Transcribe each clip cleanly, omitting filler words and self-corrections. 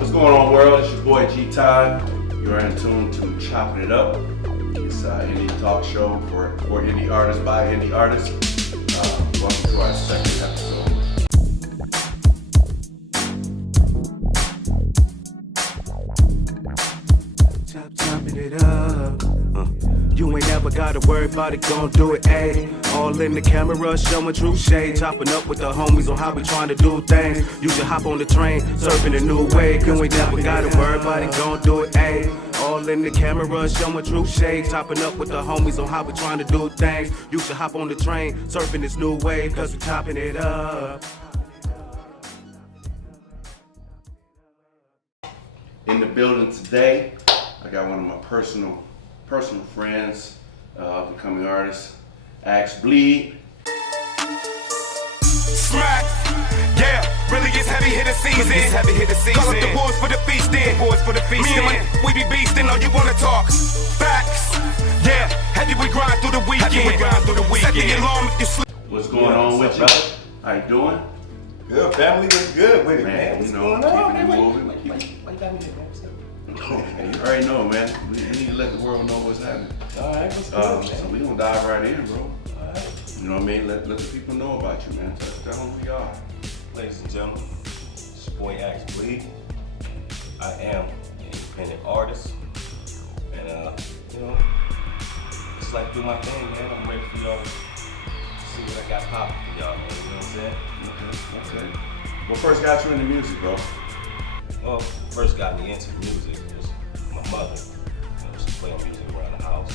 What's going on, world? It's your boy G-Tide. You're in tune to Choppin' It Up. It's an indie talk show for indie artists by indie artists. Welcome to our second episode. Choppin' it up. You ain't never gotta worry about it, gon' do it, ayy. All in the camera, showing true shade. Chopping up with the homies on how we trying to do things. You should hop on the train, surfing a new wave. You ain't never gotta worry about it, gon' do it, ayy. All in the camera, showing true shade. Chopping up with the homies on how we trying to do things. You should hop on the train, surfing this new wave, cause we chopping it up. In the building today, I got one of my personal friends, up-and-coming artist, Axe Bleed. Smack, yeah, really gets heavy hitter season. Call up the boys for the feast in. Me and my we be beastin', know you wanna talk. Facts, yeah, heavy we grind through the weekend. Set the alarm if you sleep. What's going on with you? How you doing? Good, family was good with it, man. What's What's going going on, on, man? man? Why you got me here, man? You already know, man. We need to let the world know what's happening. All right, what's good, So man? we gonna dive right in, bro. All right. You know what I mean? Let the people know about you, man. Tell them who you are. Ladies and gentlemen, it's your boy Axe Bleed. I am an independent artist, and you know, just like do my thing, man. I'm ready for y'all to see what I got popping for y'all, man. You know what I'm saying? Okay. What first got you into music, bro? Well, first got me into music was my mother. You know, she played music around the house.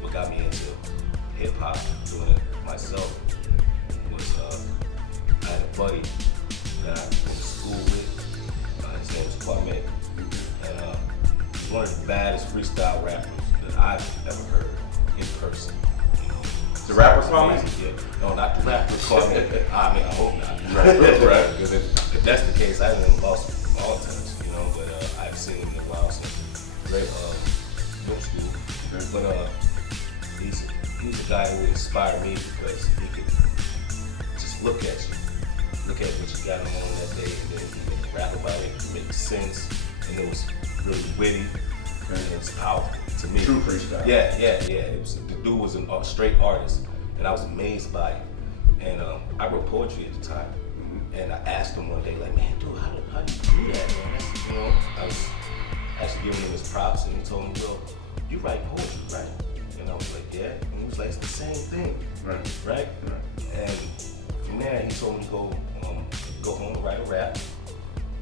What got me into hip hop, doing it myself, was I had a buddy that I went to school with. His name was Choppin It Up. And he's one of the baddest freestyle rappers that I've ever heard in person. You know, The rapper Choppin It? yeah. No, not the rapper Choppin It Up. I mean, I hope not. Right. Because if that's the case, I haven't lost all touch, you know. But I've seen him in a while since middle school. But he's a guy who inspired me because he could just look at what you got on that day, and then he could rap about it, make sense, and it was really witty, and it was powerful to me. True freestyle. Yeah. The dude was a straight artist, and I was amazed by it. And I wrote poetry at the time, and I asked him one day, like, man, dude, how do you do that, man? That's, you know, I was actually giving him his props, and he told me, well, you write poetry, right? And I was like, yeah. And he was like, it's the same thing, right? And from there, he told me to go home and write a rap.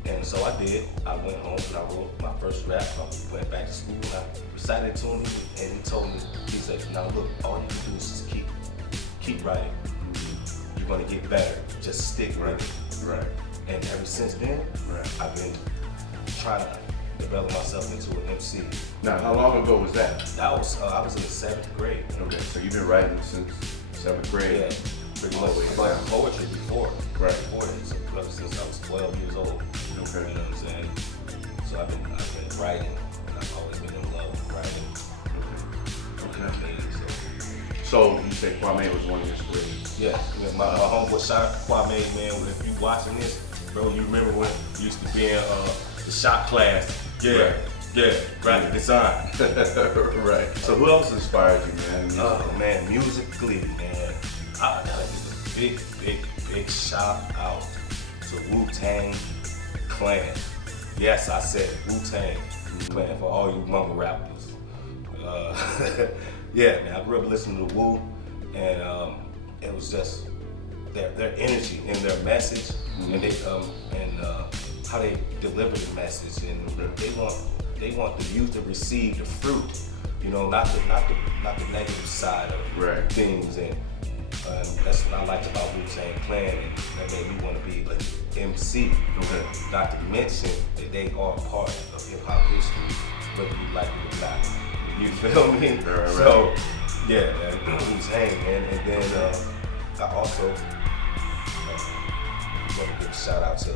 And so I did. I went home and I wrote my first rap. I went back to school and I recited it to him, and he told me, he said, now look, all you can do is just keep writing. You're gonna get better. Just stick with it. Right. And ever since then, I've been trying to develop myself into an MC. Now, how long ago was that? I was in the 7th grade. Okay, so you've been writing since 7th grade? Yeah, pretty much. I wrote poetry before. Right. Before that, so ever since I was 12 years old. Okay. You know what I'm saying? So I've been writing, and I've always been in love with writing. Okay. So you say Kwame was one of your inspirations? Yeah, my homeboy, shout out to Kwame, man. If you watching this, bro, you remember when you used to be in the shop class? Yeah, graphic design. Right. So who else inspired you, man? Oh man, musically, man. I gotta give a big shout out to Wu-Tang Clan. Yes, I said Wu-Tang Clan for all you mumble rappers. Yeah, man, I grew up listening to Wu, and it was just their energy and their message, and they how they deliver the message, and they want the youth to receive the fruit, you know, not the negative side of things, and that's what I liked about Wu-Tang Clan, and that made me want to be like MC. Not to mention that they are part of hip hop history, whether you like it or not. You feel me? Right. So, yeah, man, Wu-Tang, man. And then I also want to give a shout out to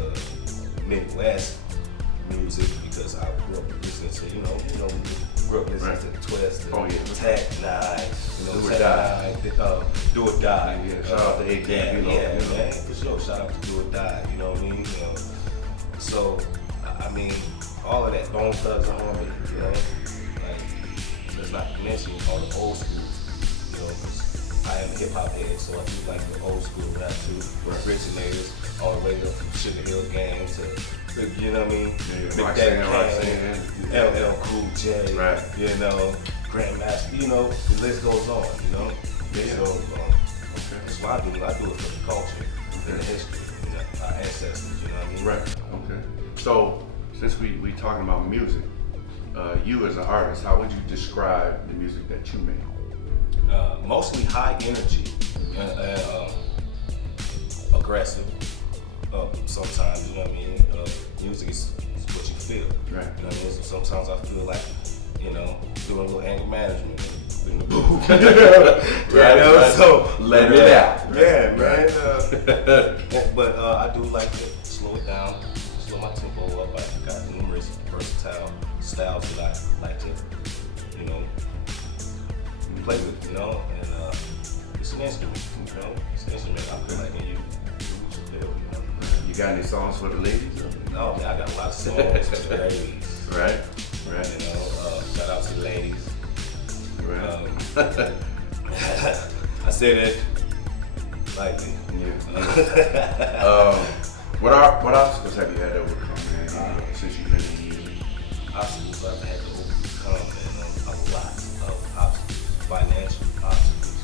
Midwest music, because I grew up listening to, you know, we grew up listening to the Twist, Tech Nine, you know, Do or Die. Do or Die. Yeah, shout out to A. Yeah, man, for sure. Shout out to Do or Die. You know what I mean? So, I mean, all of that, Bone Thugs and Harmony, you know? Like, let's not mention all the old school, you know, 'cause I am a hip hop head, so I do like the old school rap too. Originators, all the way up from Sugar Hill Gang to, you know what I mean? Big Daddy Kane, LL Cool J, right. You know, Grandmaster, you know, the list goes on, you know? Yeah. So, that's why I do it. I do it for the culture, and the history, you know, our ancestors, you know what I mean? Right. Okay. So since we talking about music, you as an artist, how would you describe the music that you make? Mostly high energy, aggressive. Sometimes, you know what I mean. Music is what you feel. Right. You know what I mean. So sometimes I feel like, you know, doing a little anger management in the booth. Right. You know? Right. So Let it out. Yeah, man. But I do like to slow it down, slow my tempo up. I got numerous versatile styles that I like to, you know, play with, you know, and it's an instrument, you know, it's an instrument. I feel like you feel, you know. You got any songs for the ladies? No, man, I got a lot of songs for the ladies. Right. You Right. know, shout out to the ladies. Right. I said it lightly. Yeah. What obstacles have you had to overcome, man, since you've been in music? Obstacles I've had to overcome, man, a lot of obstacles, financial obstacles,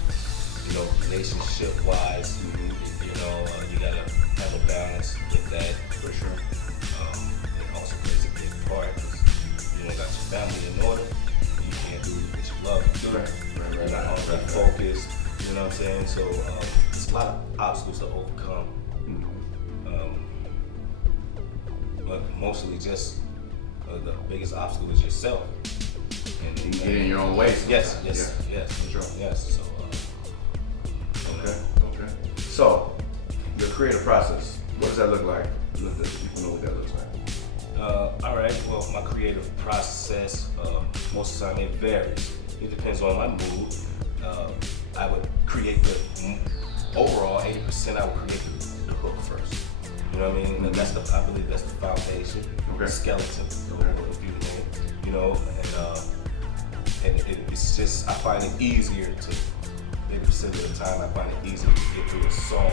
you know, relationship-wise, you know, you gotta have a balance with that. For sure. It also plays a big part, 'cause you don't got your family in order, you can't do what you love to do. You're not already focused, you know what I'm saying? So, it's a lot of obstacles to overcome. But mostly just the biggest obstacle is yourself. And You get in your own way. Yes, sometimes. yes. Sure. Yes. So, Okay. So, your creative process, what does that look like? Let the people know what that looks like. all right. Well, my creative process, most of the time it varies. It depends on my mood. I would create the overall 80%. I would create the hook first. You know what I mean? And I believe that's the foundation, the skeleton of a beautiful, you know. And it's just, I find it easier to, 80% of the time, I find it easier to get through a song,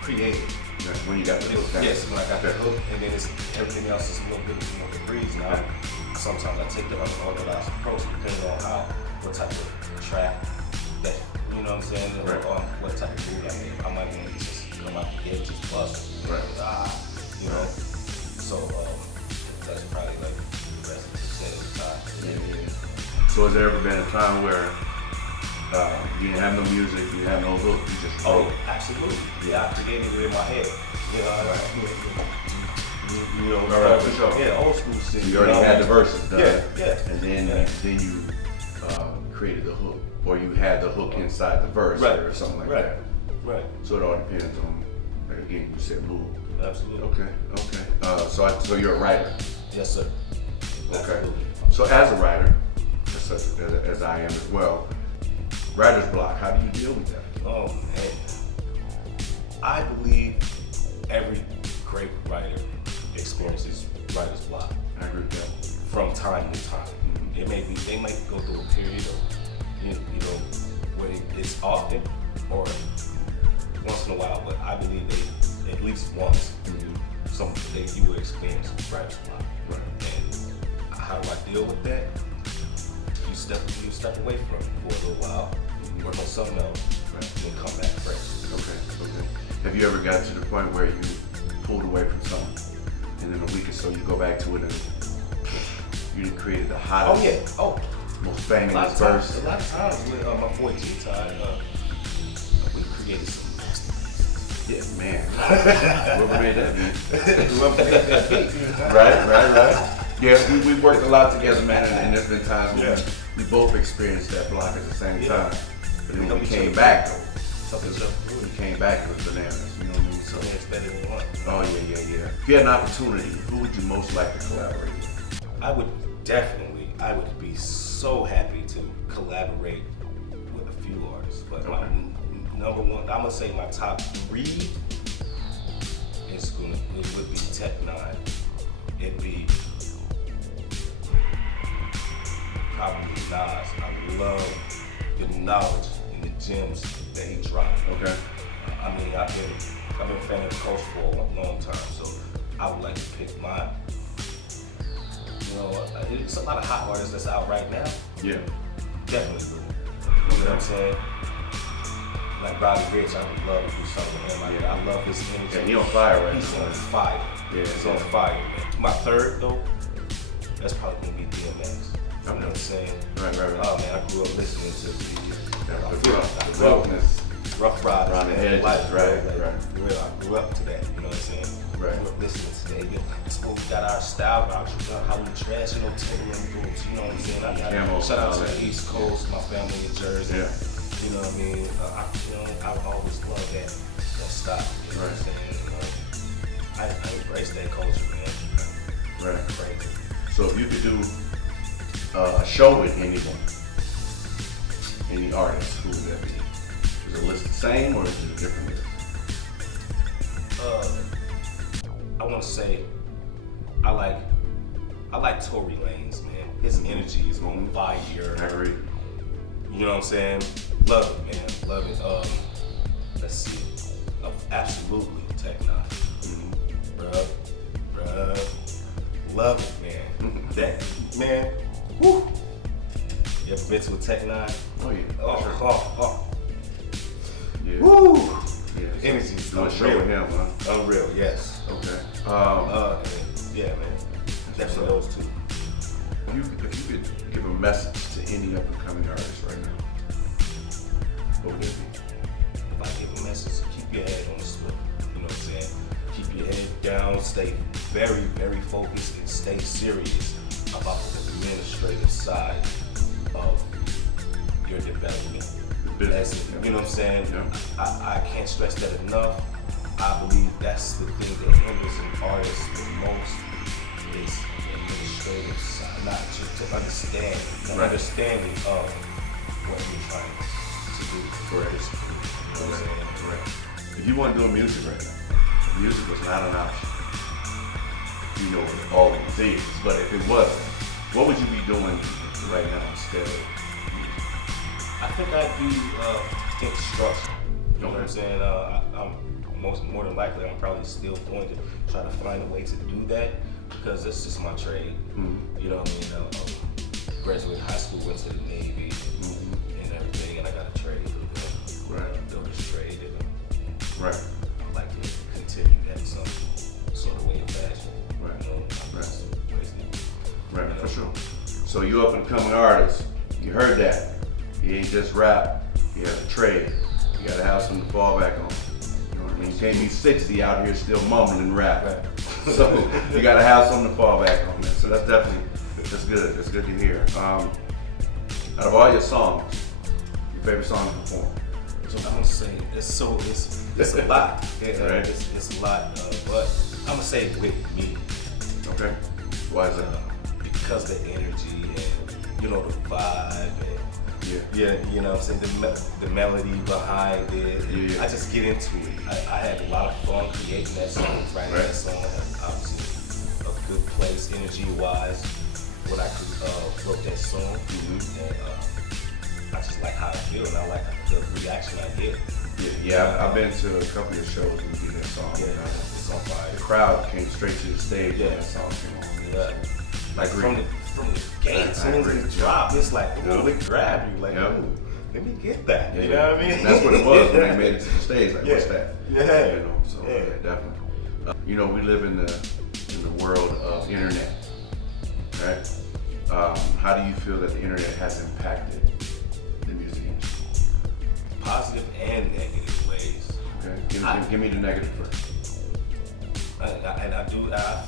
create it. When you got the hook down. Yes, when I got the hook, and then everything else is a little bit more of a breeze now. Sometimes I take the unorthodox approach depending on what type of track that, you know what I'm saying, or what type of mood I'm in. I might want to just come out the gate, just bust, you know. So that's probably like the rest of the time. Yeah. So has there ever been a time where you didn't have no music, you didn't have no hook, you just wrote? Absolutely. Yeah, I created it in my head. You know, Right, for sure. Yeah, old school shit. You already had the verses done. Yeah. And then you created the hook, or you had the hook inside the verse, or something like that. Right. So it all depends on, like again, you said mood. Absolutely. Okay. So you're a writer. Yes, sir. Okay. Absolutely. So as a writer, as I am as well, writer's block, how do you deal with that? Oh man, I believe every great writer experiences writer's block I agree with that. from time to time. They might go through a period of, you know, where it's often or once in a while, but I believe they at least once you will experience writer's block. Right. And how do I deal with that? You step away from it for a little while, work on something else, and then come back fresh. Okay. Have you ever got to the point where you pulled away from something, and in a week or so you go back to it and you created the hottest, most famous verse? A lot of times with my boy G-Tide, we created some masterpieces. Yeah, man. Whoever made that beat. Whoever made that beat. Right. Yeah, we worked a lot together, man, and there's been times when we both experienced that block at the same time. But then when we came back, though, we came back, it was bananas. You know what I mean? So it's better than one. Oh yeah. If you had an opportunity, who would you most like to collaborate with? I would be so happy to collaborate with a few artists. But my number one, I'm gonna say my top 3 it would be Tech 9. It'd be Nas. I love the knowledge and the gems that he dropped. Okay. I mean, I've been a fan of the culture for a long time, so I would like to pick mine. You know, it's a lot of hot artists that's out right now. Yeah. Definitely. You know what I'm saying? Like Robbie Rich, I would love to do something with him. I love his energy. Yeah, he on fire right now. He's on fire. Yeah, he's on fire, man. My third, though, that's probably gonna be DMX. You know what I'm saying? Right. Oh man, I grew up listening to The roughness. Rough Riders, Around the man. edges, Life, right. For real, I grew up to that, you know what I'm saying? Right. I grew up listening to that. Yo, that's what we got our style, how we dress, you know, Timberland boots, you know what I'm saying? I got Camo, shout out all to that. the East Coast, my family in Jersey. Yeah. You know what I mean? I've always loved that style, you know what I'm saying? I embrace that culture, man. Right. Crazy. So if you could do a show with anyone, any artist, who would that be? Is the list the same or is it a different list? I want to say I like Tory Lanez, man. His energy is on fire. I agree. You know what I'm saying? Love it, man. Love it. Let's see. Absolutely, Tech Nine. Bruh. Love it, man. That, man. Woo. You ever been to a Tech Nine? Oh yeah. Oh. Yeah. Woo. Yeah. Energy is No show with him, huh? Unreal, yes. Okay. Yeah, man. Definitely those two. If you could give a message to any up and coming artist right now, what would it be? If I give a message, keep your head on the swivel. You know what I'm saying? Keep your head down, stay very, very focused, and stay serious about the administrative side of your development. Business. You know what I'm saying? Yeah. I can't stress that enough. I believe that's the thing that hinders an artist the most is the administrative side, not just the understanding of what you're trying to do. Correct. You know what I'm saying? Correct. If you want to do music right now, music was not an option. You know what it always is, but if it wasn't, what would you be doing right now instead of music? I think I'd do construction. You know what I'm saying? I'm more than likely, I'm probably still going to try to find a way to do that because it's just my trade. Mm-hmm. You know what I mean? Graduated high school, went to the Navy and everything, and I got a trade. Right. Built a trade, and Right. I'd like to continue that some sort of way of fashion. Right. You know, Right, for sure. So you up and coming artist, you heard that. You ain't just rap, you have a trade. You gotta have something to fall back on. You know what I mean? You can't be 60 out here still mumbling rap. So you gotta have something to fall back on, man. So that's good. That's good to hear. Out of all your songs, your favorite song to perform? So I'm gonna say it's a lot. Right. It's a lot, but I'm gonna say with me. Okay. Why is that? Because the energy and the vibe and you know what I'm saying, the melody behind it. Yeah. I just get into it. I had a lot of fun creating that song, writing that song. Obviously a good place energy wise when I wrote that song. And I just like how I feel and I like the reaction I get. Yeah, I've been to a couple of shows when you did that song. Yeah, it's on fire. The crowd came straight to the stage when that song came on. Yeah. Like from the gate, as soon as it dropped, it's like, ooh, it grabbed you. Like, ooh, let me get that. You know what I mean? That's what it was when they made it to the stage. Like, what's that? Yeah. You know, so yeah, definitely. We live in the world of internet, right? How do you feel that the internet has impacted the music industry? Positive and negative ways. Okay, give me the negative first. I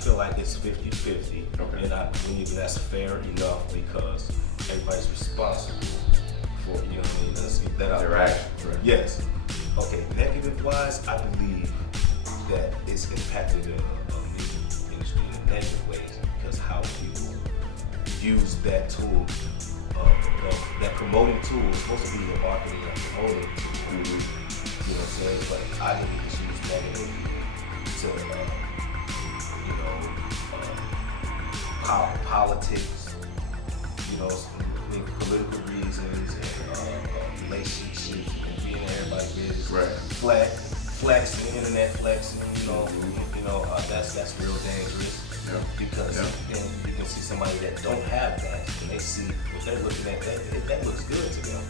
feel like it's 50-50, Okay. and I believe that's fair enough because everybody's responsible for, you know what I mean, let's get that out. Their actions, right? Yes. Okay, negative wise, I believe that it's impacted the music industry in negative ways because how people use that tool, that promoting tool is supposed to be your marketing and promoting tool. You know what I'm saying? But I think it's used negatively to, politics, political reasons and relationships and being in everybody's business. Right. Flexing, internet flexing, that's real dangerous. Yeah. Because then you can see somebody that don't have that, and they see what they're looking at, that looks good to them.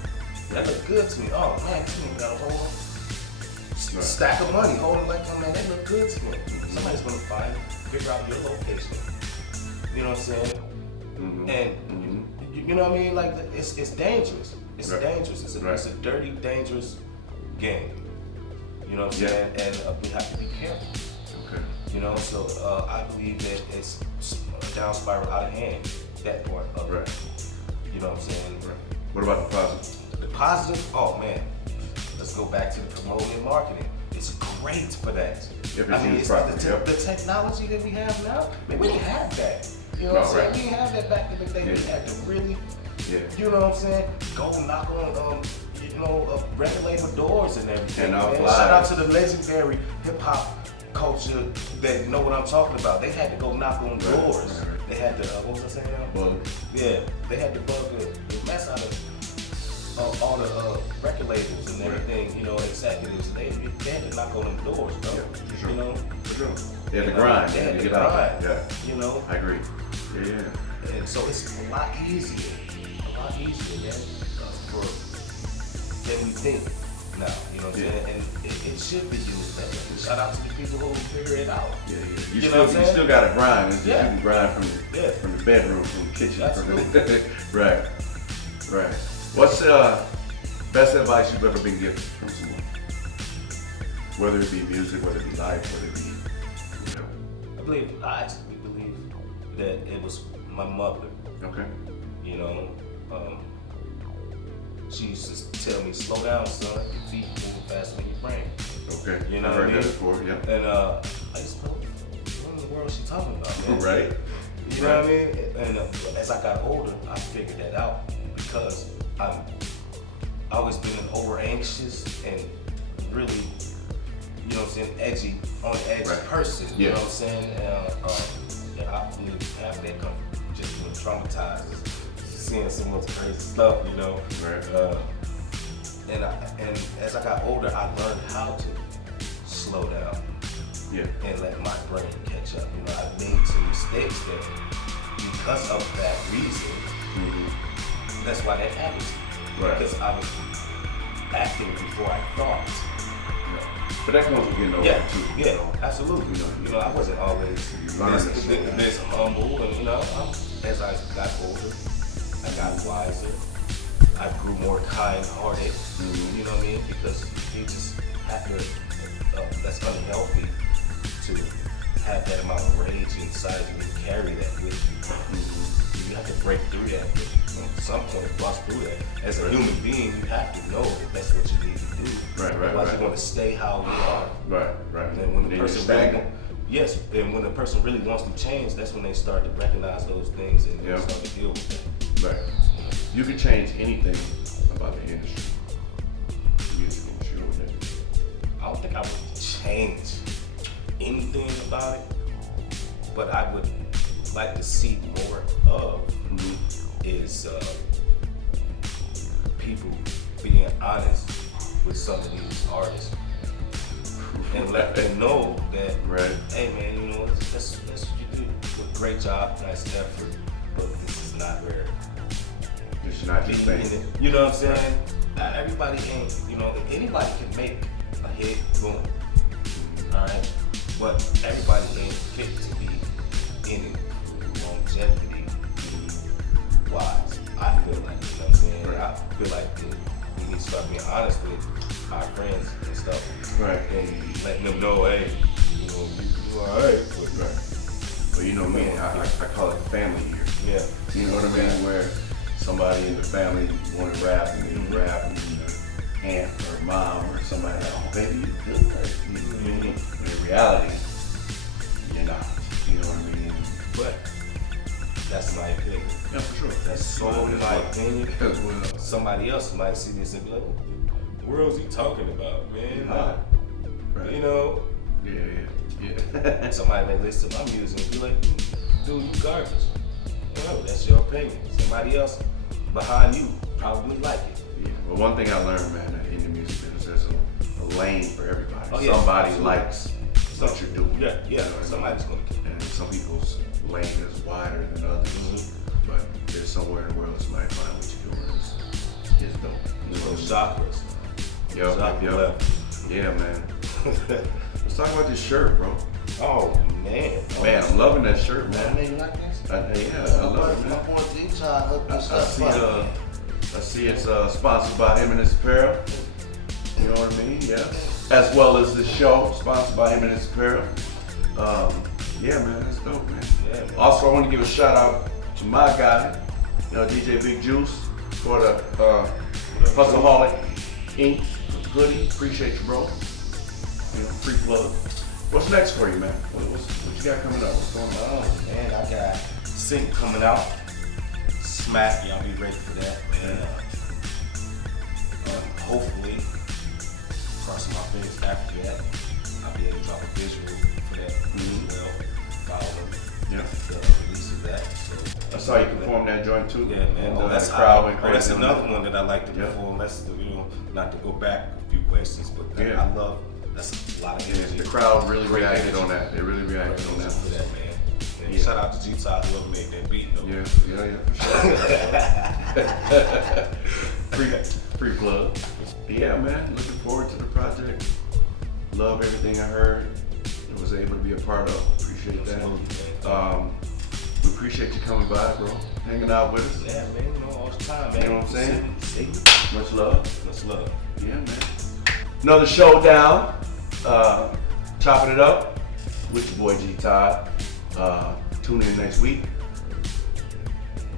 That looks good to me. Oh man, this nigga got a whole stack of money holding like, oh man, that look good to me. Somebody's gonna figure out your location. You know what I'm saying? And you know what I mean? Like it's dangerous. It's dangerous. It's a dirty, dangerous game. You know what I'm saying? And we have to be careful. Okay. You know, so I believe that it's a down spiral out of hand. That part of it. You know what I'm saying? Right. What about the positive? The positive, oh man, let's go back to the promoting and marketing. It's great for that. I mean, it's the technology that we have now. Man, we didn't have that. You know what I'm saying? We didn't have that back in the day. We had to really, you know what I'm saying? Go knock on, record label doors and everything. And shout out to the legendary hip hop culture that know what I'm talking about. They had to go knock on doors. They had to, what was I saying now? Bug. Yeah, they had to bug the mess out of all the record labels and everything, executives. They had to knock on them doors, bro. Yeah, for sure. You know? For sure. They had to grind. They had to get grind. Out. Yeah. You know? I agree. Yeah. And so it's a lot easier, man, than we think now. You know what I'm saying? And it should be used that way. Shout out to the people who figure it out. Yeah. You know what I'm saying? You still got to grind. It's just Yeah. you can grind from the bedroom, from the kitchen. Absolutely. Right. What's best advice you've ever been given from someone? Whether it be music, whether it be life, whether it be, I actually believe that it was my mother. Okay. You know, she used to tell me, slow down, son, your feet moving faster than your brain. Okay. You know I've what I heard mean? that before, yeah. And I just thought, what in the world is she talking about, man? Right. You know what I mean? And as I got older, I figured that out because I've always been an over anxious and really, you know what I'm saying, on edge person. You know what I'm saying? And I believe half that come from just being traumatized, seeing someone's crazy stuff, you know. Right. And as I got older, I learned how to slow down. Yeah. And let my brain catch up. You know, I made some mistakes that because of that reason, that's why that happened to me. Right. Because I was acting before I thought. But that comes with getting older too. Yeah, absolutely. You know, I wasn't always this humble, and as I got older, I got wiser. I grew more kind-hearted. You know what I mean? Because you just have to. That's unhealthy to have that amount of rage inside you and carry that with you. You have to break through that. At some point, bust through that. As a human being, you have to know that that's what you need to do. Right. Otherwise, you're going to stay how you are. Right. And when the person and when the person really wants to change, that's when they start to recognize those things and they start to deal with that. Right. You can change anything about the industry. The music industry or whatever. I don't think I would change anything about it, but I would like to see more of is people being honest with some of these artists and let them know that, hey man, that's what you do. Great job, nice effort, but this is not where It's not your thing. You know what I'm saying? Not everybody ain't, anybody can make a hit, boom. Alright? But everybody ain't fit to be in it longevity wise. I feel like, you know what I'm saying? I feel like we need to start being honest with our friends and stuff. Right. And letting them know, hey, you alright. But you know me, I call it family year. Yeah. You know what I mean? Where somebody in the family want to rap and they rap and your aunt or mom or somebody like, oh baby, you good. In reality, you're not. You know what I mean? But that's my opinion. Yeah, for sure. That's solely my opinion. Somebody else might see this and be like, what the world is he talking about, man? Right. You know? Yeah. Somebody may listen to my music and be like, dude, you garbage. No, that's your opinion. Somebody else behind you probably like it. Yeah. Well, one thing I learned, man, in the music business, there's a lane for everybody. Oh, yeah. Somebody Absolutely. likes what you're doing. Yeah, You know what I mean? somebody's gonna get it. And some people's lane is wider than others. But there's somewhere in the world somebody find what you're doing is dope. There's no chakras. Yup. Yeah, man. Let's talk about this shirt, bro. Oh man. Man, I'm loving that shirt, Man, man. nigga like this? Yeah, I love it, My man. boy D-Child hooked this up. I see it's sponsored by Eminence Apparel. You know what I mean? Yeah. As well as the show, sponsored by Eminence Apparel. Yeah, man, that's dope, man. Yeah, man. Also, I want to give a shout out to my guy, DJ Big Juice, for the Hustleaholic Inc. hoodie. Appreciate you, bro. Free plug. What's next for you, man? What you got coming up? What's going on? Oh man, I got Sync coming out. Smack, y'all be ready for that. And hopefully, crossing my fingers after that, I'll be able to drop a visual for that as well. Following the release of that. So, I saw you perform that joint too. yeah, man. And, That's the crowd went crazy. that's on another that. one that I like to perform. That's not to go back a few questions, but I love. That's a lot of energy. The crowd really reacted on that. They really reacted on that. For that, man. And shout out to G-Todd, whoever made that beat, though. Yeah, for sure. free plug. Yeah, man. Looking forward to the project. Love everything I heard. I was able to be a part of. Appreciate that. We appreciate you coming by, bro. Hanging out with us. Yeah, man. All the time, man. You know what I'm saying? See? Much love. Much love. Yeah, man. Another showdown. Chopping It Up with your boy G Todd. Tune in next week.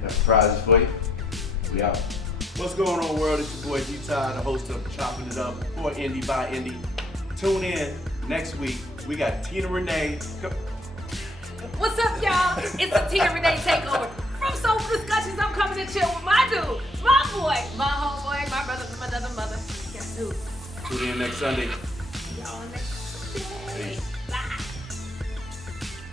Got surprises for you. We out. What's going on, world? It's your boy G Todd, the host of Choppin' It Up for Indie by Indie. Tune in next week. We got Tina Renee. What's up, y'all? It's the Tina Renee Takeover. From Soulful Discussions, I'm coming to chill with my dude, my boy, my homeboy, my brother, my other mother. Guess who? Tune in next Sunday. Y'all next day. Peace. Bye.